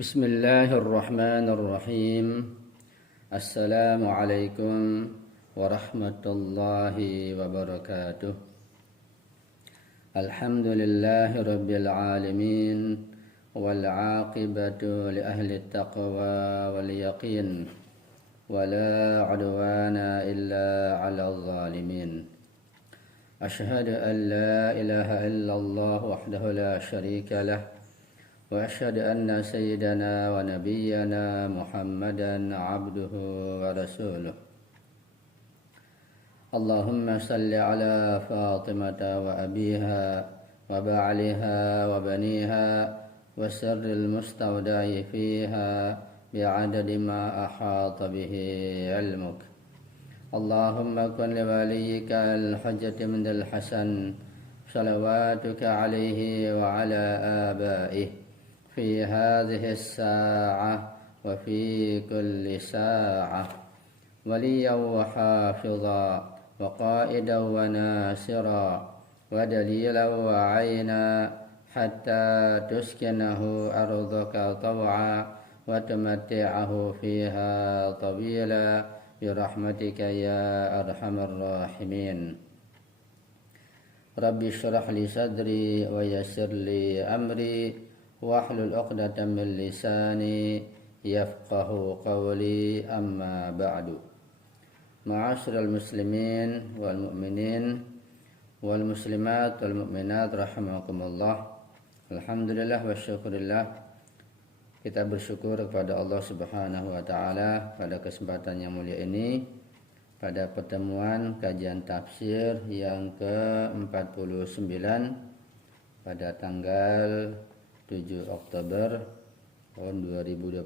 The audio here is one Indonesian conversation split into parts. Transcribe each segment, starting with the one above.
Bismillahirrahmanirrahim. Assalamualaikum warahmatullahi wabarakatuh. Alhamdulillahi rabbil alamin wal aqibatu li ahli taqwa wal yaqin wala udwana illa 'alal zalimin. Ashhadu an la ilaha illallah wahdahu la syarika lah وأشهد أن سيدنا ونبينا محمدا عبده ورسوله. اللهم صل على فاطمة وأبيها وبعلها وبنيها وسر المستودع فيها بعدد ما أحاط به علمك. اللهم كن لوليك الحجة بن الحسن صلواتك عليه وعلى آبائه في هذه الساعة وفي كل ساعة وليا وحافظا وقائدا وناصرا ودليلا وعينا حتى تسكنه أرضك طوعا وتمتعه فيها طويلا برحمتك يا أرحم الراحمين. رب اشرح لي صدري ويسر لي أمري wahlul 'uqdatam min lisani yafqahu qawli, amma ba'du. Ma'asyiral muslimin wal mu'minin wal muslimat wal mu'minat rahimakumullah. Alhamdulillah wa syukurillah, kita bersyukur kepada Allah Subhanahu wa taala pada kesempatan yang mulia ini, pada pertemuan kajian tafsir yang ke-49 pada tanggal 7 Oktober tahun 2021,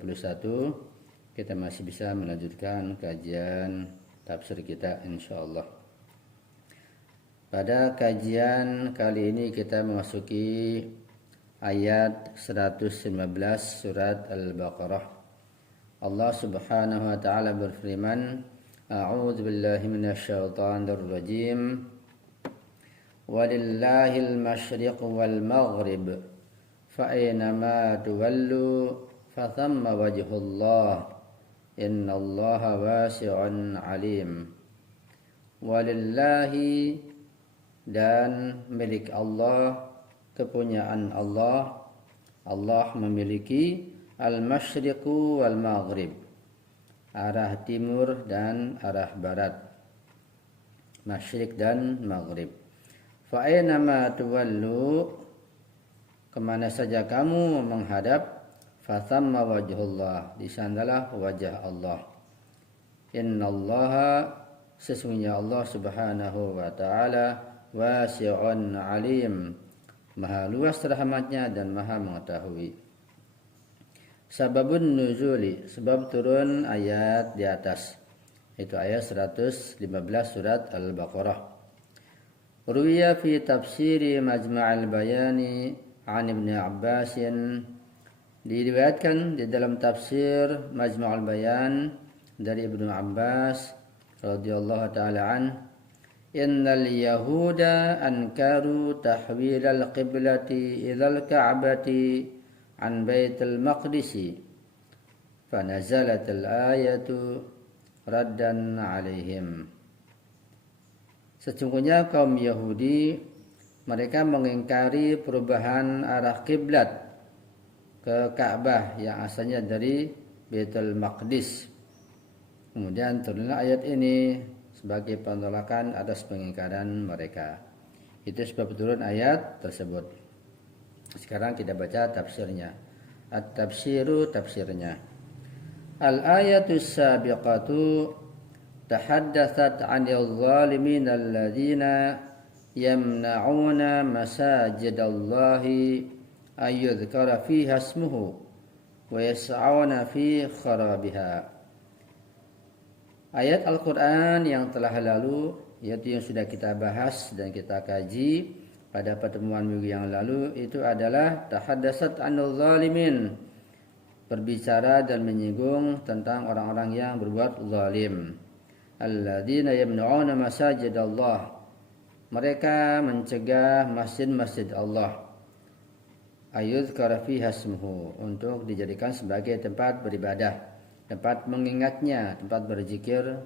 kita masih bisa melanjutkan kajian tafsir kita insyaallah. Pada kajian kali ini kita memasuki ayat 115 surat Al-Baqarah. Allah Subhanahu wa taala berfirman, A'udzu billahi minasyaitonir rajim. Walillahil masyriq wal maghrib فأينما تولوا فثم وجه الله إن الله واسع عليم. Walillahi, dan milik Allah, kepunyaan Allah. Allah memiliki al-masyriqu wal maghrib, arah timur dan arah barat, masyriq dan maghrib. Fa aynama tuwallu, kemana saja kamu menghadap, fathamma wajhullah, di sanalah wajah Allah. Innallaha, sesungguhnya Allah Subhanahu wa taala, wasi'un alim, maha luas rahmatnya dan maha mengetahui. Sababun nuzuli, sebab turun ayat di atas, itu ayat 115 surat Al-Baqarah. Ruwiya fi tafsiri Majma'al Bayani an Ibnu Abbas, diriwayatkan di dalam tafsir Majma'ul Bayan dari Ibnu Abbas radhiyallahu taala an, innal yahuda ankaru tahwil al-qiblati ila al-ka'bati an baitul maqdis fanazalat al-ayatu raddan alaihim. Sesungguhnya kaum Yahudi, mereka mengingkari perubahan arah kiblat ke Ka'bah yang asalnya dari Baitul Maqdis. Kemudian turunlah ayat ini sebagai penolakan atas pengingkaran mereka. Itu sebab turun ayat tersebut. Sekarang kita baca tafsirnya. At-tafsiru, tafsirnya. Al-ayatus sabiqatu tahaddathat 'anil zalimin alladzina yamna'una masajidallahi ayyudhkara fiha ismuhu wa yas'auna fi kharabiha. Ayat Al-Quran yang telah lalu, yaitu yang sudah kita bahas dan kita kaji pada pertemuan minggu yang lalu, itu adalah tahaddatsat 'anil zalimin, berbicara dan menyinggung tentang orang-orang yang berbuat zalim. Alladzina yamna'una masajidallah, mereka mencegah masjid-masjid Allah. ayuzkara fiha ismuhu, untuk dijadikan sebagai tempat beribadah, tempat mengingatnya, tempat berzikir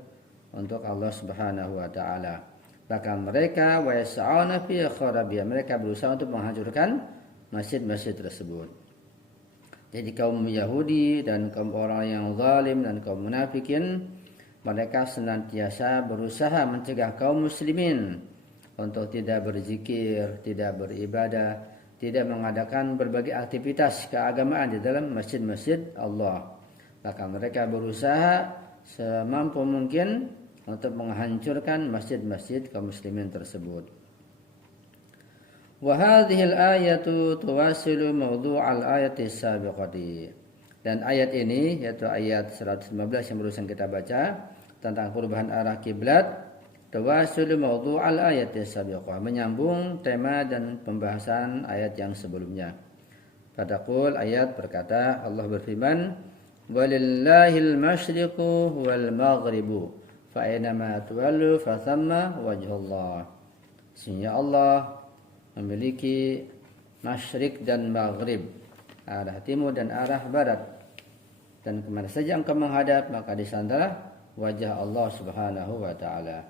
untuk Allah Subhanahu wa taala. Bahkan mereka wa yas'auna fi kharabiha, mereka berusaha untuk menghancurkan masjid-masjid tersebut. Jadi kaum Yahudi dan kaum orang yang zalim dan kaum munafikin, mereka senantiasa berusaha mencegah kaum muslimin untuk tidak berzikir, tidak beribadah, tidak mengadakan berbagai aktivitas keagamaan di dalam masjid-masjid Allah. Bahkan mereka berusaha semampu mungkin untuk menghancurkan masjid-masjid kaum muslimin tersebut. Wa hadhihi al-ayatu tuwasilu mawdu' al-ayati as-sabiqati. Dan ayat ini, yaitu ayat 115 yang barusan kita baca tentang perubahan arah kiblat, tuwasilu mawdu' al-ayati as-sabiqah, menyambung tema dan pembahasan ayat yang sebelumnya. Fataqul, ayat berkata, Allah berfirman, walillahil masyriqu wal maghribu fa aynama tuwallu fa thamma wajhullah. Sesungguhnya Allah memiliki masyrik dan maghrib, arah timur dan arah barat, dan kemana saja engkau menghadap maka di sanalah wajah Allah Subhanahu wa taala.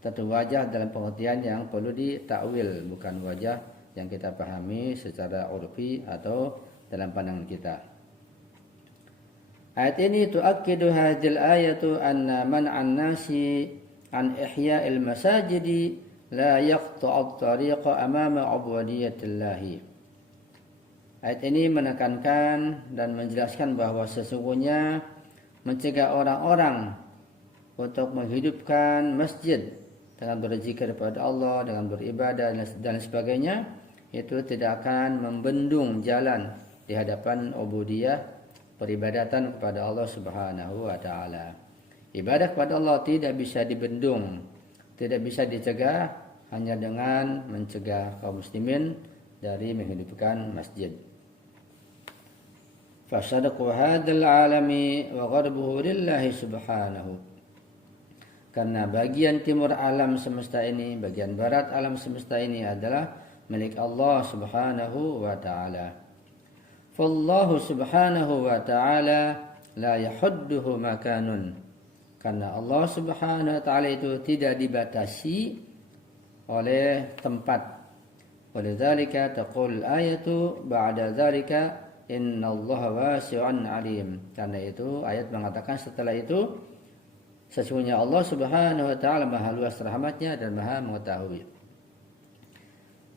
Tentu wajah dalam pengertian yang perlu ditakwil, bukan wajah yang kita pahami secara urfi atau dalam pandangan kita. Ayat ini tuakkidu hadhil ayatu anna man'an nasi an ihya'il masajidi la yaqta'u tariqa amama ubudiyatillahi. Ayat ini menekankan dan menjelaskan bahwa sesungguhnya mencegah orang-orang untuk menghidupkan masjid dengan berzikir kepada Allah, dengan beribadah dan sebagainya, itu tidak akan membendung jalan di hadapan ubudiyah, peribadatan kepada Allah Subhanahu wa taala. Ibadah kepada Allah tidak bisa dibendung, tidak bisa dicegah hanya dengan mencegah kaum muslimin dari menghidupkan masjid. Fasadaqu hadzal alami wa gharbuhu lillahi subhanahu. Karena bagian timur alam semesta ini, bagian barat alam semesta ini adalah milik Allah Subhanahu wa taala. Fallahu Subhanahu wa taala la yahudduhu makanun. Karena Allah Subhanahu wa taala itu tidak dibatasi oleh tempat. Walidzalika taqul ayatu ba'da dzalika innallaha wasi'un 'alim. Karena itu ayat mengatakan setelah itu sesungguhnya Allah Subhanahu wa taala Maha luas rahmatnya dan Maha mengetahui.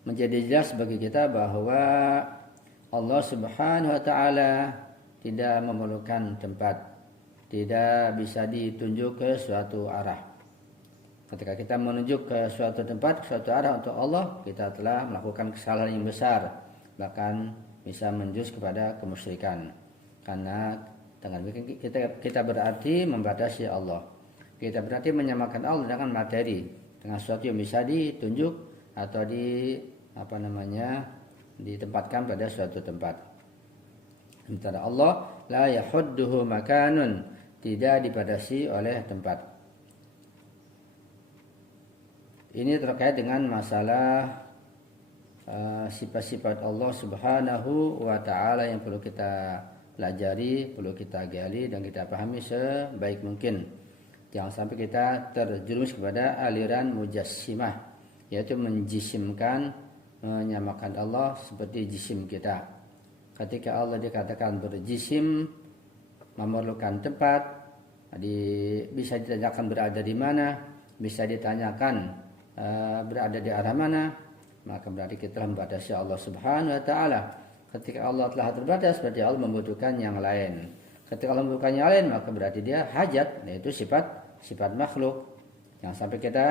Menjadi jelas bagi kita bahwa Allah Subhanahu wa taala tidak memerlukan tempat, tidak bisa ditunjuk ke suatu arah. Ketika kita menunjuk ke suatu tempat, ke suatu arah untuk Allah, kita telah melakukan kesalahan yang besar, bahkan bisa menjurus kepada kemusyrikan. Karena dengan kita berarti membatasi Allah. Kita berarti menyamakan Allah dengan materi, dengan sesuatu yang bisa ditunjuk atau ditempatkan pada suatu tempat. Sementara Allah la yahudduhu makanun, tidak dibatasi oleh tempat. Ini terkait dengan masalah sifat-sifat Allah Subhanahu wa taala yang perlu kita pelajari, perlu kita gali dan kita pahami sebaik mungkin. Jangan sampai kita terjerumus kepada aliran mujassimah, yaitu menjisimkan, menyamakan Allah seperti jisim kita. Ketika Allah dikatakan berjisim, memerlukan tempat, bisa ditanyakan berada di mana, bisa ditanyakan berada di arah mana, maka berarti kita telah membatasi Allah Subhanahu wa taala. Ketika Allah telah terbatas, berarti Allah membutuhkan yang lain. Ketika Allah membutuhkan yang lain, maka berarti dia hajat, yaitu sifat makhluk. Jangan sampai kita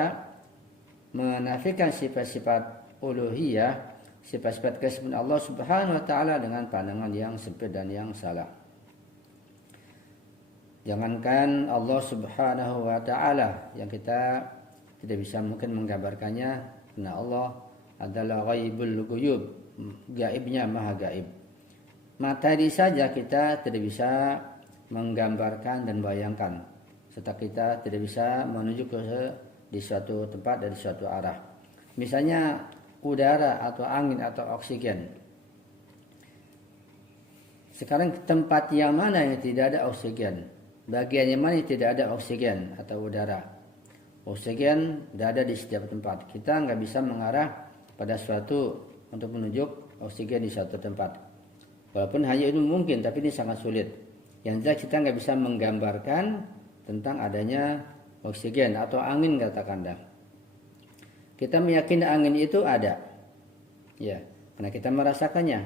menafikan sifat-sifat uluhiyah, sifat-sifat kesempurnaan Allah Subhanahu wa taala dengan pandangan yang sempit dan yang salah. Jangankan Allah Subhanahu wa taala yang kita tidak bisa mungkin menggambarkannya, karena Allah adalah ghaibul ghuyub, gaibnya maha gaib. Materi saja kita tidak bisa menggambarkan dan bayangkan, serta kita tidak bisa menuju di suatu tempat dari suatu arah. Misalnya udara atau angin atau oksigen. Sekarang tempat yang mana yang tidak ada oksigen? Bagian yang mana yang tidak ada oksigen atau udara? Oksigen tidak ada di setiap tempat. Kita nggak bisa mengarah pada suatu untuk menunjuk oksigen di suatu tempat. Walaupun hanya itu mungkin, tapi ini sangat sulit. Yang jelas kita nggak bisa menggambarkan tentang adanya oksigen atau angin katakanlah. Kita meyakini angin itu ada, ya, karena kita merasakannya.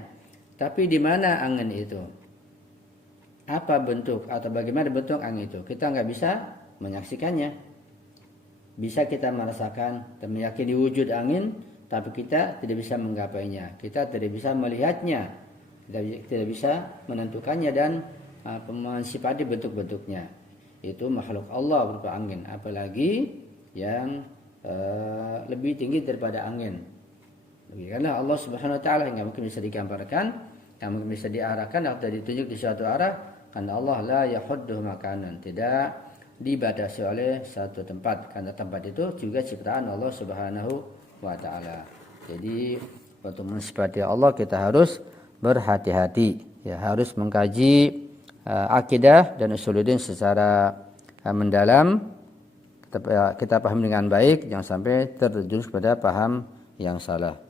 Tapi di mana angin itu? Apa bentuk atau bagaimana bentuk angin itu? Kita nggak bisa menyaksikannya. Bisa kita merasakan dan meyakini wujud angin, tapi kita tidak bisa menggapainya. Kita tidak bisa melihatnya. Kita tidak bisa menentukannya dan mensifati bentuk-bentuknya. Itu makhluk Allah berupa angin. Apalagi yang lebih tinggi daripada angin. Karena Allah Subhanahu wa taala yang mungkin bisa digambarkan, yang mungkin bisa diarahkan atau ditunjuk di suatu arah, karena Allah la yahuddu makanan, tidak dibatasi oleh satu tempat, karena tempat itu juga ciptaan Allah Subhanahu wa taala. Jadi untuk mensifati Allah kita harus berhati-hati, ya, harus mengkaji akidah dan usuluddin secara mendalam. Kita paham dengan baik, jangan sampai terjerumus pada paham yang salah.